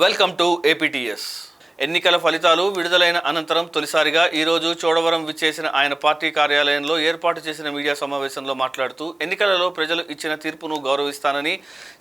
Welcome to APTS ఎన్నికల ఫలితాలు విడుదలైన అనంతరం తొలిసారిగా ఈరోజు చోడవరం విచ్చేసిన ఆయన పార్టీ కార్యాలయంలో ఏర్పాటు చేసిన మీడియా సమావేశంలో మాట్లాడుతూ ఎన్నికలలో ప్రజలు ఇచ్చిన తీర్పును గౌరవిస్తానని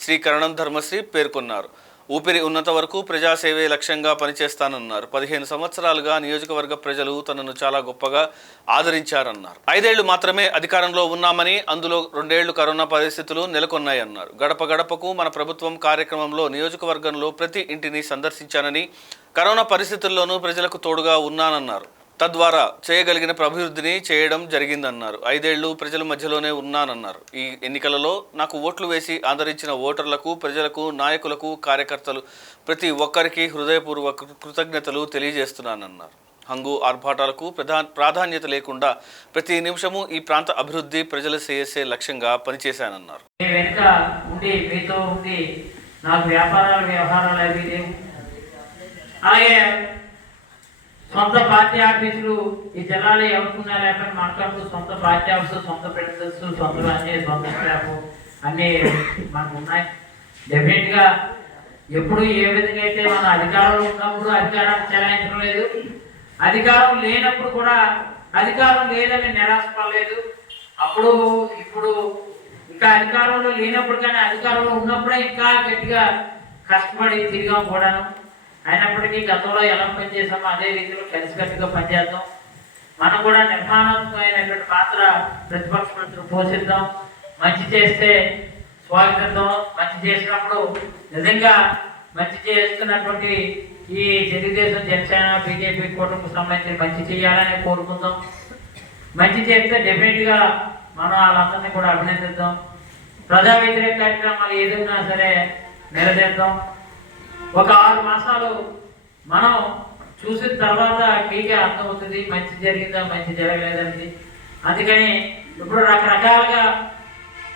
శ్రీ కరణం ధర్మశ్రీ పేర్కొన్నారు. ఊపిరి ఉన్నంత వరకు ప్రజాసేవే లక్ష్యంగా పనిచేస్తానన్నారు. పదిహేను సంవత్సరాలుగా నియోజకవర్గ ప్రజలు తనను చాలా గొప్పగా ఆదరించారన్నారు. ఐదేళ్ళు మాత్రమే అధికారంలో ఉన్నామని అందులో రెండేళ్ళు కరోనా పరిస్థితులు నెలకొన్నాయన్నారు. గడప గడపకు మన ప్రభుత్వం కార్యక్రమంలో నియోజకవర్గంలో ప్రతి ఇంటిని సందర్శించానని కరోనా పరిస్థితుల్లోనూ ప్రజలకు తోడుగా ఉన్నానన్నారు. తద్వారా చేయగలిగిన అభివృద్ధిని చేయడం జరిగిందన్నారు. ఐదేళ్ళు ప్రజల మధ్యలోనే ఉన్నానన్నారు. ఈ ఎన్నికలలో నాకు ఓట్లు వేసి ఆదరించిన ఓటర్లకు ప్రజలకు నాయకులకు కార్యకర్తలు ప్రతి ఒక్కరికి హృదయపూర్వక కృతజ్ఞతలు తెలియజేస్తున్నానన్నారు. హంగు ఆర్భాటాలకు ప్రధా ప్రాధాన్యత లేకుండా ప్రతి నిమిషము ఈ ప్రాంత అభివృద్ధి ప్రజలు చేసే లక్ష్యంగా పనిచేశానన్నారు. నాకు వ్యాపారాలు వ్యవహారాలు అలాగే సొంత పార్టీ ఆఫీసులు ఈ జిల్లాలో ఎవరుకున్నా లేకపోతే మనకంటూ సొంత పార్టీ ఆఫీసు సొంత ప్రెసిడెన్స్ సొంత అన్ని సొంత స్టాఫ్ అన్నీ మనకు ఉన్నాయి. డెఫినెట్గా ఎప్పుడు ఏ విధంగా అయితే మన అధికారంలో ఉన్నప్పుడు అధికారాన్ని చెలాయించడం లేదు. అధికారం లేనప్పుడు కూడా అధికారం లేదని నిరాశపడలేదు. అప్పుడు ఇప్పుడు ఇంకా అధికారంలో లేనప్పుడు కానీ అధికారంలో ఉన్నప్పుడే ఇంకా గట్టిగా కష్టపడి తిరిగాం కూడాను. అయినప్పటికీ గతంలో ఎలా పనిచేసామో అదే రీతిలో కలిసికట్టుగా పనిచేద్దాం. మనం కూడా నిర్మాణాత్మకమైనటువంటి పాత్ర ప్రతిపక్ష మంత్రులు పోషిద్దాం. మంచి చేస్తే స్వాగతిద్దాం. మంచి చేసినప్పుడు నిజంగా మంచి చేస్తున్నటువంటి ఈ తెలుగుదేశం జనసేన బీజేపీ కూటమికి సంబంధించి మంచి చేయాలని కోరుకుందాం. మంచి చేస్తే డెఫినెట్గా మనం వాళ్ళందరినీ కూడా అభినందిద్దాం. ప్రజా వ్యతిరేక కార్యక్రమాలు ఏదైనా సరే నిలదీద్దాం. ఒక ఆరు మాసాలు మనం చూసిన తర్వాత మీకే అర్థమవుతుంది మంచి జరిగిందా మంచి జరగలేదని అందుకని ఇప్పుడు రకరకాలుగా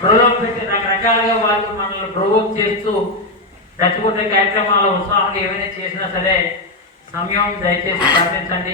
ప్రలోభ పెట్టి రకరకాలుగా వాళ్ళు మనల్ని ప్రొవోక్ చేస్తూ రెచ్చగొట్టే కార్యక్రమాలు ఉత్సాహంగా ఏమైనా చేసినా సరే సమయం దయచేసి పాటించండి.